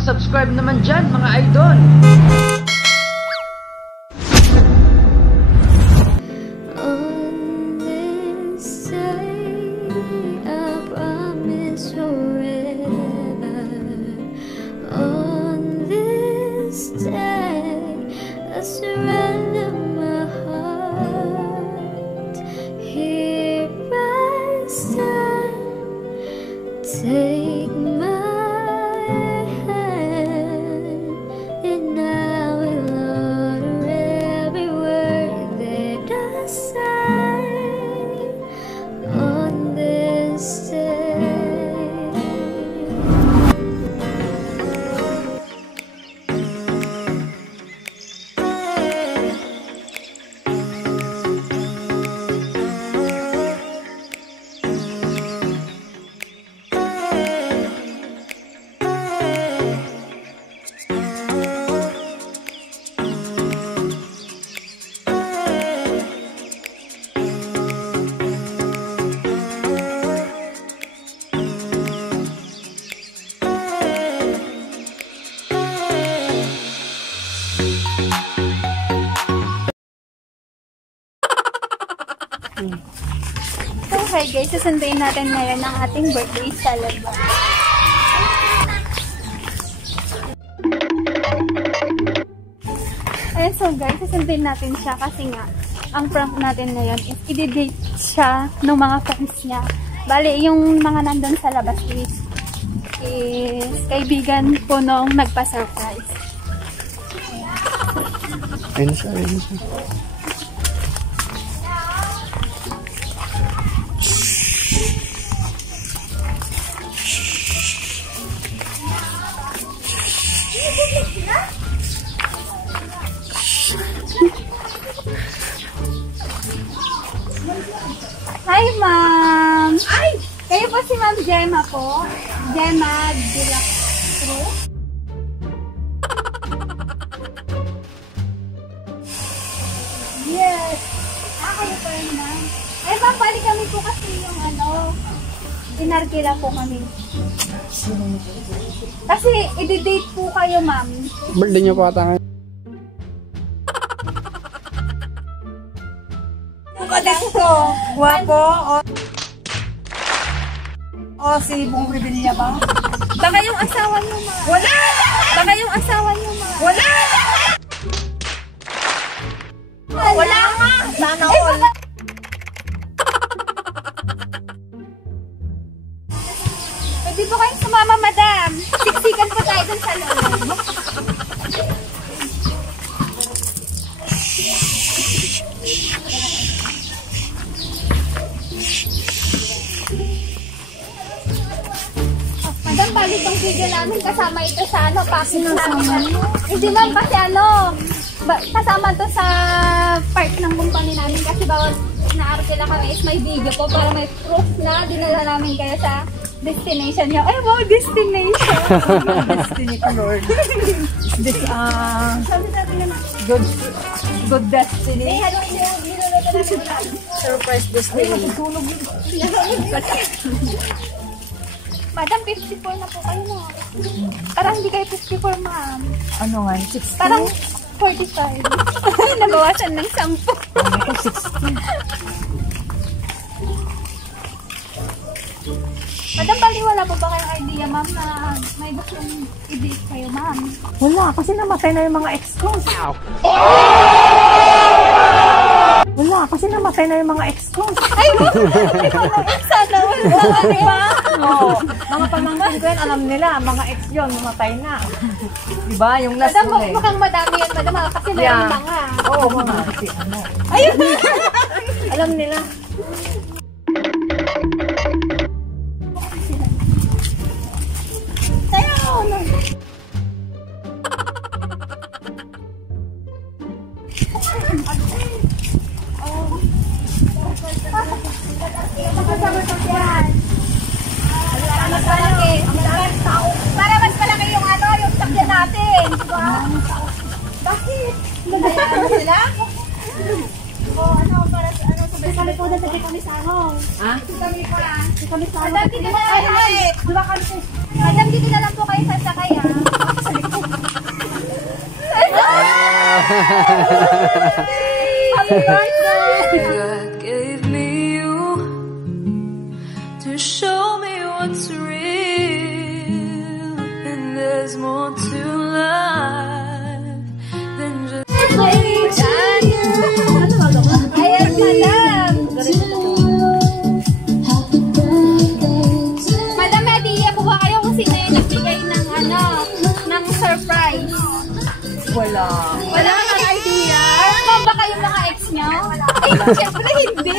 Paki-subscribe naman dyan, mga idol. Take my hand and I will honor every word that I say on this day. Okay guys, susunduin natin ngayon ang ating birthday celebration. Ayan, so guys, susunduin natin siya kasi nga, ang prank natin ngayon is i-date siya ng mga friends niya. Bali, yung mga nandun sa labas is kaibigan po nung nagpa-surprise. Ayun siya, ayun siya. Hi, ma'am! Ay! Kayo po si Ma'am Gemma po? Gemma Dilacro? Yes! Kayo po yun, ma'am. Eh, ma'am, pali kami po kasi yung dinarkila po kami. Kasi, i-date po kayo, ma'am. Birthday niyo po ata ngayon. Guwapo o si Bong Rebilla ba? Baka yung asawa niyo, ma'am. Wala! Baka yung asawa niyo, ma'am. Wala! Wala nga! Sana all! Pwede po kayong sumama, madam. Siksikan po tayo dun sa loob. Madam, balik ang video namin kasama ito sa package namin. Hindi ma'am, kasi kasama to sa part ng company namin kasi bawat na-artila kami is may video po para may proof na dinala namin kayo sa destination niyo. Ay, wow, destination! Destiny ko, Lord. This, good destiny. Surprise destiny. Madam, 54 na po kayo na. Parang hindi kayo 54, ma'am. Ano nga? 60? Parang 45. Nabawasan ng 10. Ako 60. Madam, bali wala po ba kayong idea, ma'am, na may gustong i-date kayo, ma'am? Wala, kasi namatay na yung mga ex ko. Wala, kasi namatay na yung mga ex ko. Ay, sana wala, di ba? Oo. Mga pamangkin ko yan, alam nila, mga ex yun, namatay na. Diba? Yung last Madam, one eh. mukhang madami yan, madam, kasi na yung mga. Oo, mga kasi ano. Ayun! Alam nila. Tayo! Para mas malaki yung yung sakyan natin. Diba? Bakit? Ano sila? Para sabay po na sabay kami sa Ha? Kami po lang. Kami sa Madam, dito na lang po kayo sasakay Happy birthday! God gave me you to show me what's real, and there's more to life than just. Ayan, madam. Madam, may idea po ba kayo kung sino yung nagbigay ng ng surprise? Wala. Wala kang idea? Ano ba kayo mga ex nyo? Eh, syempre hindi.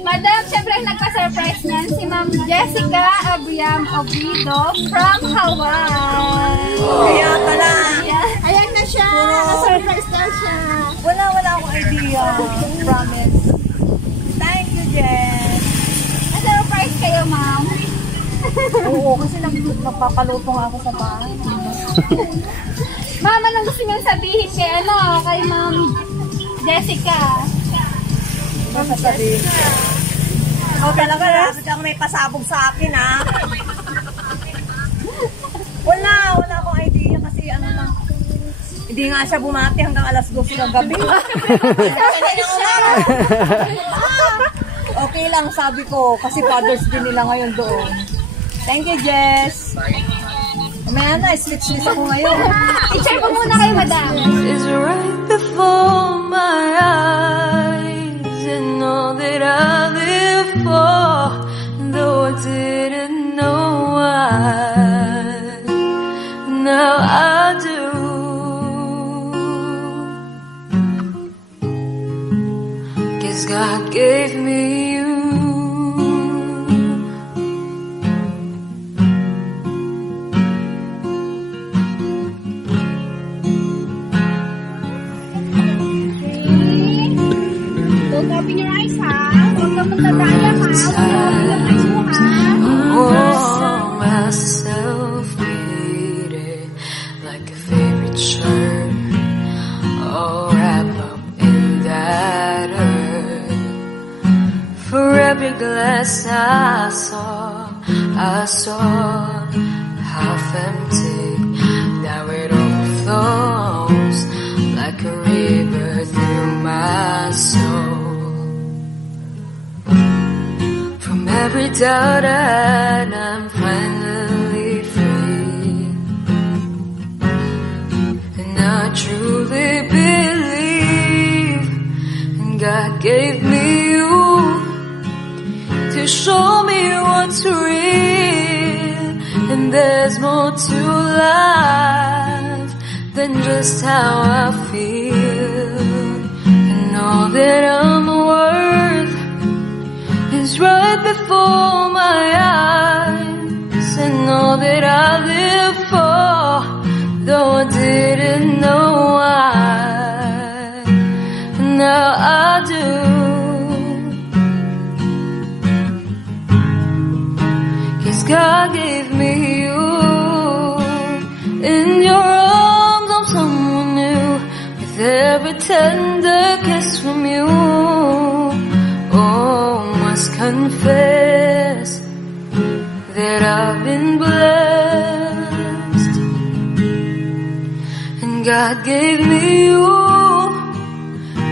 Madam, syempre nagpa-surprise niyan si Ma'am Jessica Abriam Obrido from Hawaii. Kaya pala. Ayan na siya. Na-surprise na siya. Wala akong idea. Promise. Thank you, Jen. Na-surprise kayo, ma'am. Oo, kasi nagpapaluto nga ako sa bahay. Ma'am, anong gusto niyong sabihin kay Ma'am Jessica? Ano sasabihin? Ikaw talaga, dapat ako may pasabog sa akin, ha? Wala akong idea kasi hindi nga siya bumati hanggang alas 12 ng gabi. Okay lang, sabi ko, kasi Father's Day nila ngayon doon. Thank you, Jess. Mamaya na, switch ako ngayon. I-check ko muna kayo, madam. Is right before my eyes, and all that I live for, though I didn't know why, now I do. 'Cause God gave me you. Don't open your eyes, ha? Huwag ka magdadaya, ha? Huwag ka magdadaya mo, ha? Oh, myself beating like a favorite shirt, all wrapped up in that hurt. For every glass I saw half empty. Now it overflows like a river through my soul. From every doubt and I'm finally free, and I truly believe, and God gave me you to show me what's real, and there's more to life than just how I feel, and all that I'm worth is right before my eyes, and all that I live for, though I didn't know why, now I do. 'Cause God gave me you. In your arms I'm someone new, with every tender kiss from you. Oh, must confess that I've been blessed, and God gave me you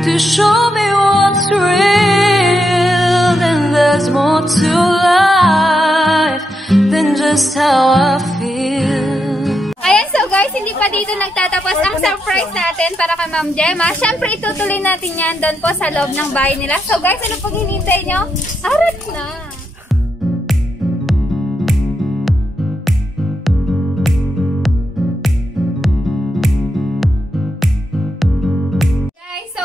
to show me what's real, and there's more to life than just how I feel. Ayan, so guys, hindi pa dito nagtatapos ang surprise natin para kay Ma'am Gemma. Siyempre, itutuloy natin yan doon po sa loob ng bahay nila. So guys, ano pag hinintay nyo? Arat na! Guys, so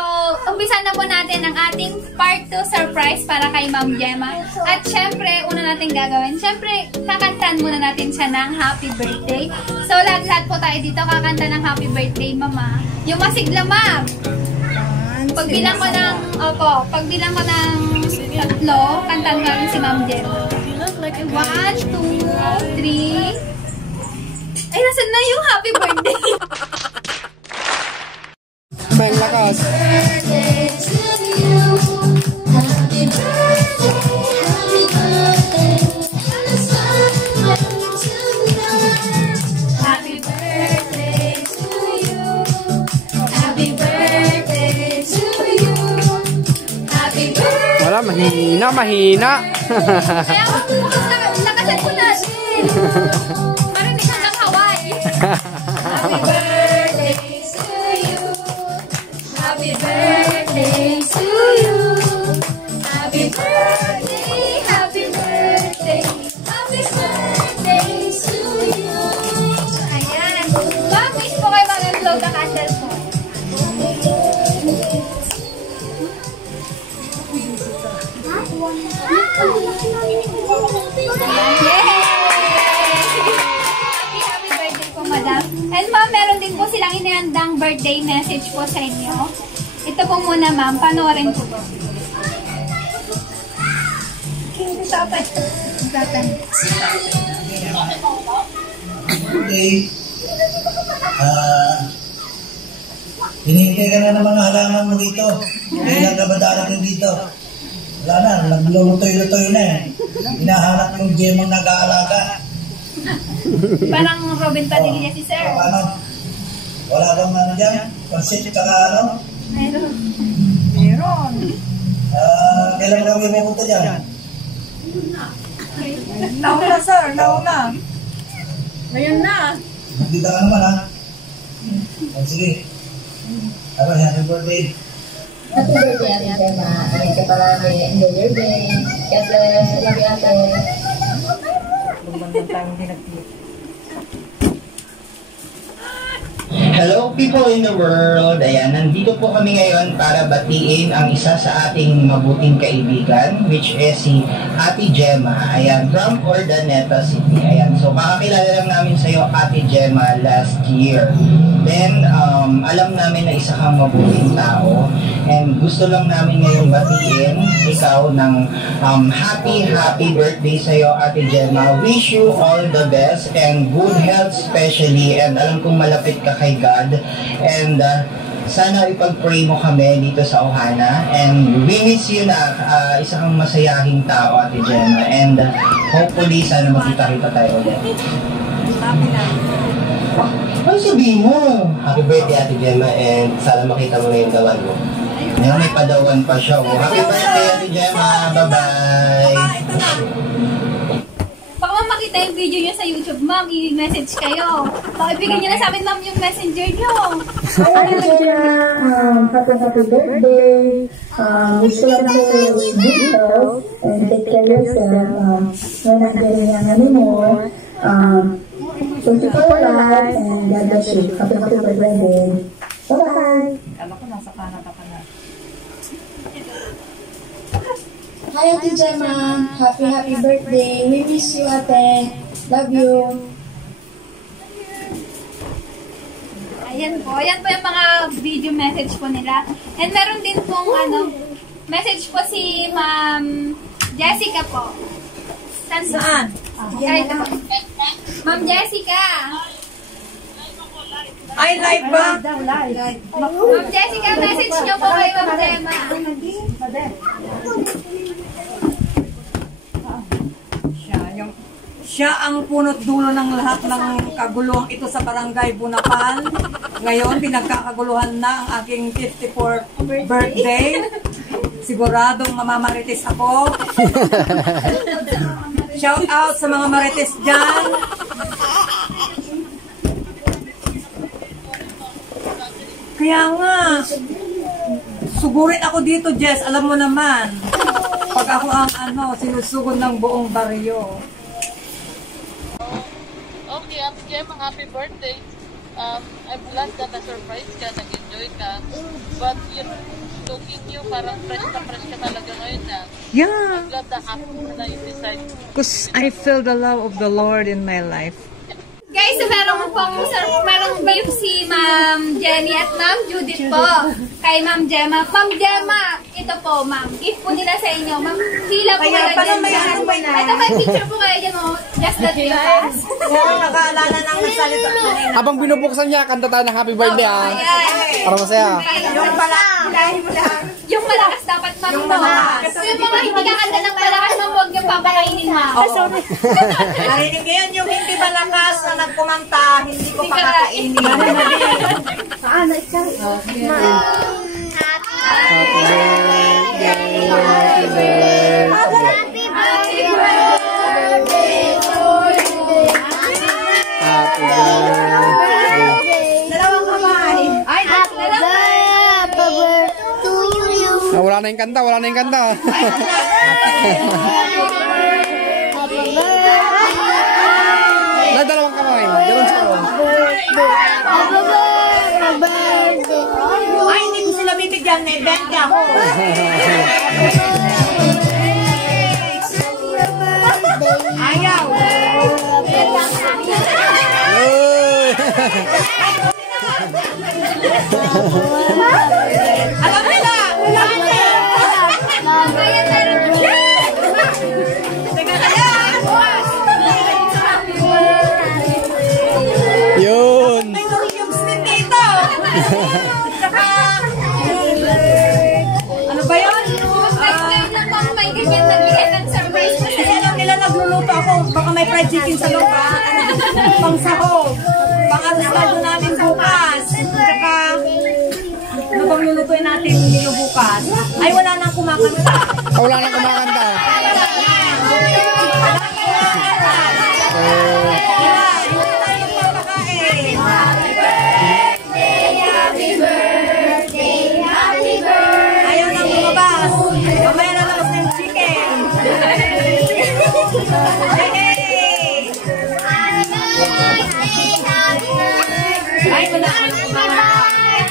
umpisa na po natin ang ating part 2 surprise para kay Ma'am Gemma. At syempre, una natin gagawin, syempre, kakantahan muna natin siya ng happy birthday. So, lahat-lahat po tayo dito kakanta ng happy birthday, Mama. Yung masigla, Ma'am. Pagbilang ko ng, pagbilang ko ng 3, kantahan ko rin si Ma'am Gemma. 1, 2, 3. Ay, nasan na yung happy birthday? Bang lakas. Happy birthday to you. Mahina, mahina. Kaya lakasan ko natin. Marinig hanggang Hawaii. Happy birthday to you. Happy birthday to you. Happy birthday, happy birthday. Happy birthday to you. Ayan. Ma'am, wish po kayo mag-blow the candles po. Happy birthday po, madam. And ma'am, meron din po silang inihandang birthday message po sa inyo. Ito po muna, ma'am. Panoorin po po. Okay. Hinihintay ka na ng mga halaman mo dito. Hindi lang ka ba darating dito? Wala na, naglulutoy-lutoy na eh. Hinahanap yung gemang nag-aalaga. Parang Robin Padilla si sir. Paano? Wala kang ano dyan? Concept ka ano? Meron. Kailan kami pupunta dyan? Nauna, sir. Nauna. Ngayon na. Magdita ka naman ha? Sige. Happy birthday. Happy birthday, Ate Gemma. Ingat ka parami. Enjoy your day. God bless. Love you, Ate. Hello people in the world! Ayan, nandito po kami ngayon para batiin ang isa sa ating mabuting kaibigan, which is si Ate Gemma. Ayan, from Urdaneta City. Ayan, so makakilala lang namin sa iyo, Ate Gemma, last year. Then, alam namin na isa kang mabuting tao. And gusto lang namin ngayon batiin ikaw ng happy birthday sa iyo, Ate Gemma. Wish you all the best and good health especially. And alam kong malapit ka kay God. And sana ipag-pray mo kami dito sa Ohana. And we miss you na isa kang masayahing tao, Ate Gemma. And hopefully, sana magkita-kita tayo ulit. Ano sabihin mo? Happy birthday, Ate Gemma, and sana makita mo na yung dawan mo. Ngayon may padawan pa siya. Oh. Happy birthday, Ate Gemma. Bye-bye. Baka ma'am makita yung video nyo sa YouTube, ma'am. I-message kayo. Baka ibigay nyo na sa amin, ma'am, yung messenger nyo. Hi, Ate Gemma. Happy birthday. Wish you lang to good health and take care of yourself. We're not getting young anymore. Thank you for your life and God bless you. Happy birthday. Bye-bye. Hi, Ate Gemma. Happy birthday. We miss you, Ate. Love you. Ayan po yung mga video message po nila. And meron din pong message po si Ma'am Jessica po. Saan? Ay, ito po. Ma'am Jessica. Ay, live ba? Ma'am Jessica, message nyo po kay Ma'am Gemma. Siya ang punot dulo ng lahat ng kaguluhan ito sa Barangay Bunapan. Ngayon, pinagkakaguluhan na ang aking 54th birthday. Siguradong mamamarites ako. Shout out sa mga marites dyan. Kaya nga, sugurin ako dito, Jess. Alam mo naman, pag ako ang sinusugod ng buong baryo. Okay, Ate Gemma, happy birthday. I'm glad that na-surprise ka, nag-enjoy ka. But looking you, parang fresh ka talaga ngayon na. Yeah. I'm glad that happy na you decide. Because I feel the love of the Lord in my life. Guys, so merong gift si Ma'am Jenny at Ma'am Judith po. Kay Ma'am Gemma. Ma'am Gemma, ito po, Ma'am. Gift po nila sa inyo. Ma'am, hila po kayo dyan. Ito may picture po kayo dyan, just that you pass. Oo, nakaalala nang nasalita ko nila. Habang binubuksan niya, kanta tayo ng happy birthday Para masaya. Yung pala, yung malakas dapat, Ma'am. Yung mga hindi kakanta ng malakas, Ma'am, huwag niyong papakainin, Ma'am. sorry. Narinig ngayon yung hindi malakas na nagkumanta, hindi ko pakakainin. Ano ikaw? Happy birthday. birthday. Happy birthday to you. Happy birthday. Dalawang kamay. Happy birthday to you. Ah, wala na yung kanta, wala na yung kanta. Dalawang kamay. Ganun siya. Ay, hindi ko sila bibigyan. May bente ako. Ayaw. Alam nila. Yun. May yung slip dito. Ano ba yun? May ganyan nagbigay ng surprise. Kasi alam nila nagluluto ako. Baka may fried chicken sa loob. Pang sahog. Pang-arustado namin bukas. Saka, ano bang lulutuin natin nilo bukas? Ay, wala nang kumakanta. Wala nang kumakanta. Ayaw nang lumabas. Mamaya na labas ng chicken. Hey! Ay, wala kang kumakain.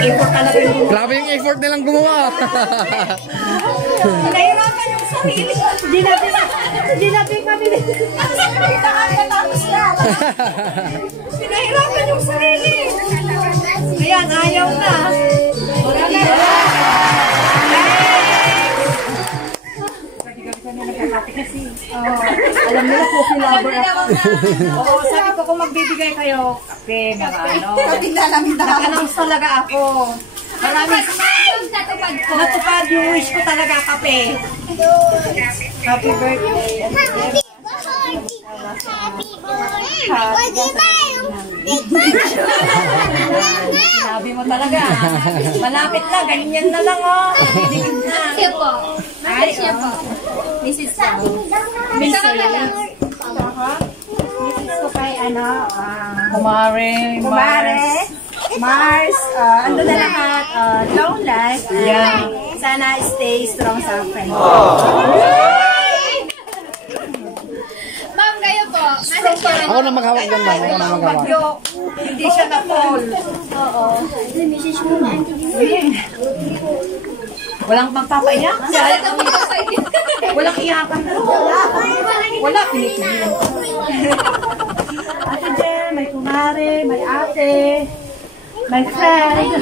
Effort talaga yung Grabe yung effort nilang gumawa. nahirapan yung sarili. Hindi natin kami pinahirapan yung sarili. Ayan, ayaw na. Wala na. Alam nila po, lover ako. Oo, sabi ko kung magbibigay kayo, kape, ano. Nag-announce talaga ako. Maraming natupad yung wish ko talaga, kape. Happy birthday. Sabi mo talaga. Malapit na, ganyan na lang, oh. Bibigyan na. Siya po. Siya po. Mrs. Mrs. ko kay, Kumare, Mars, ando na lahat, long life. Yeah. Sana stay strong sa friend. Ma'am, kayo po. Ako na maghawak doon ba? Ako na maghawak. Bagyo, hindi siya na-fall. Oo. Walang magpapaiyak. Walang iyakan. Wala, pinipigilan ko. Ate Jen, may kumare, may ate, may friend.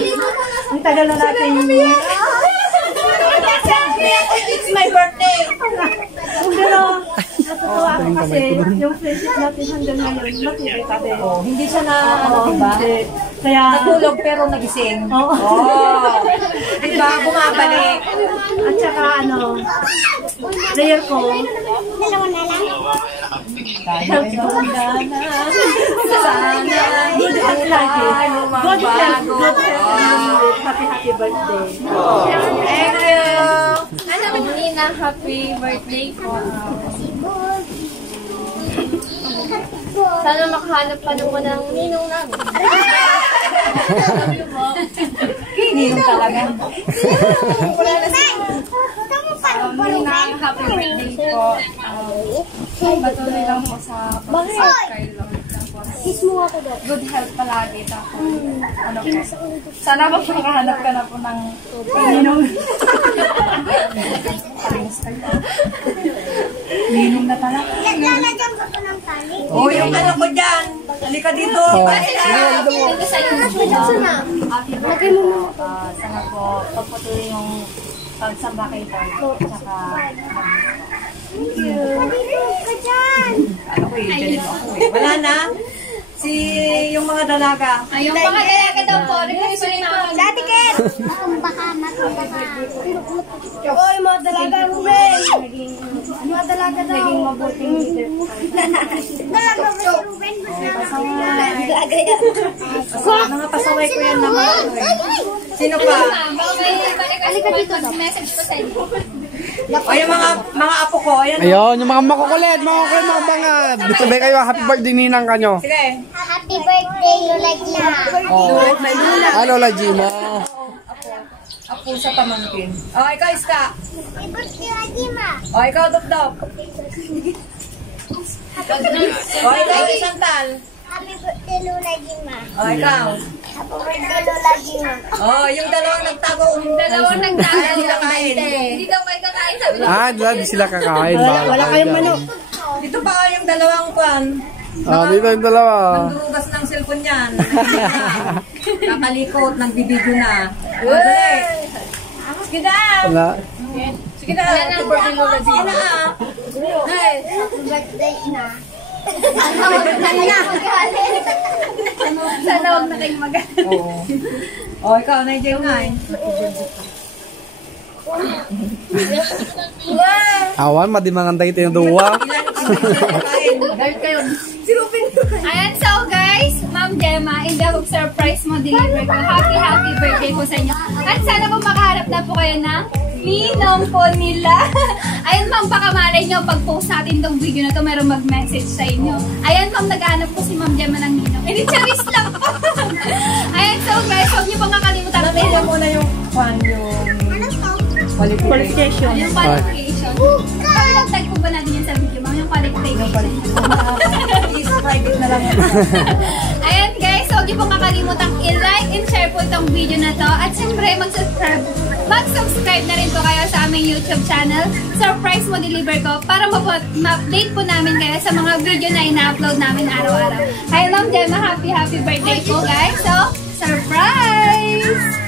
Ang tagal na natin. It's my birthday. Pero, natutuwa ako kasi yung friendship natin hanggang ngayon, matibay kami. Hindi siya na, diba? Kaya, natulog pero nagising. Oo. Diba, bumabalik. At saka, prayer ko. Health ko sana. Good health lagi. Good health. Happy birthday. Thank you. Nina, happy birthday po. Sana makahanap pa naman ng ninong namin. Ninong talaga. Ninang, happy birthday po. Patuloy lang po sa pag-serve kay Lord. Good health palagi. Tapos, sana makahanap ka na po ng ninong. Ninong na talaga. Oh, yung ano ko dyan. Halika dito. Lagay mo sana po pagpatuloy yung pagsamba kay Lord. Tsaka, Thank you. Ano ko eh, ganito ako eh. Wala na. Yung mga dalaga. Ay, yung mga dalaga daw po. Dati Ken! Baka matulog ka. Oy, mga dalaga mo rin. Mga dalaga daw. mabuting leader po kayo. Mga pasaway ko yan naman. Sino pa? Alika dito, message ko sa inyo. O yung mga apo ko. Ayan. Ayun, yung mga makukulit, mga bangad. Sabay kayo, happy birthday ninang kanyo. Sige. Happy birthday, Lola Gina. Oh. Lola Gina. Apo sa pamangkin. O, ikaw, Iska. Happy birthday, Lola Gina. O, ikaw, Dok-Dok. O, ikaw, Chantal. Happy birthday, Lola Gina. O, ikaw. Happy birthday, Lola Gina. O, yung dalawang nagtago. Dalawang nagtago. Hindi kakain. Hindi daw kayo kakain. Sabi ko. Di sila kakain. Wala kayong manok. Dito pa yung dalawang kwan. Dito yung dalawa. Nagdurugas ng cellphone yan. Nakalikot, nagbibideo na. Sige na. Wala. Sige na. Happy birthday, Lola Gina. Happy birthday na. Sana huwag na kayong magalit. O, ikaw, Nigel nga eh. Awan, madimanganday ito yung duwa. Ayan, so guys, Ma'am Gemma, in the hope surprise mo deliver ko. Happy birthday po sa inyo. At sana po makaharap na po kayo ng ninong po nila. Ayan ma'am, baka malay nyo, pag-post natin itong video na to, meron mag-message sa inyo. Ayan ma'am, nag-aanap po si Ma'am Gemma ng ninong. Hindi, charis lang po. Ayan, so guys, huwag nyo pong kakalimutan. Nabigyan mo na yung kwan, yung qualification. Yung qualification. Pag-tag po ba natin yan sa video ma'am, yung qualification. Please, private na lang. Ayan guys, huwag niyo pong kakalimutan i-like and share po itong video na to. At siyempre, mag-subscribe na rin po kayo sa aming YouTube channel. Surprise mo deliver ko para ma-update po namin kayo sa mga video na ina-upload namin araw-araw. Hi Ma'am Gemma, happy birthday po guys. So, surprise!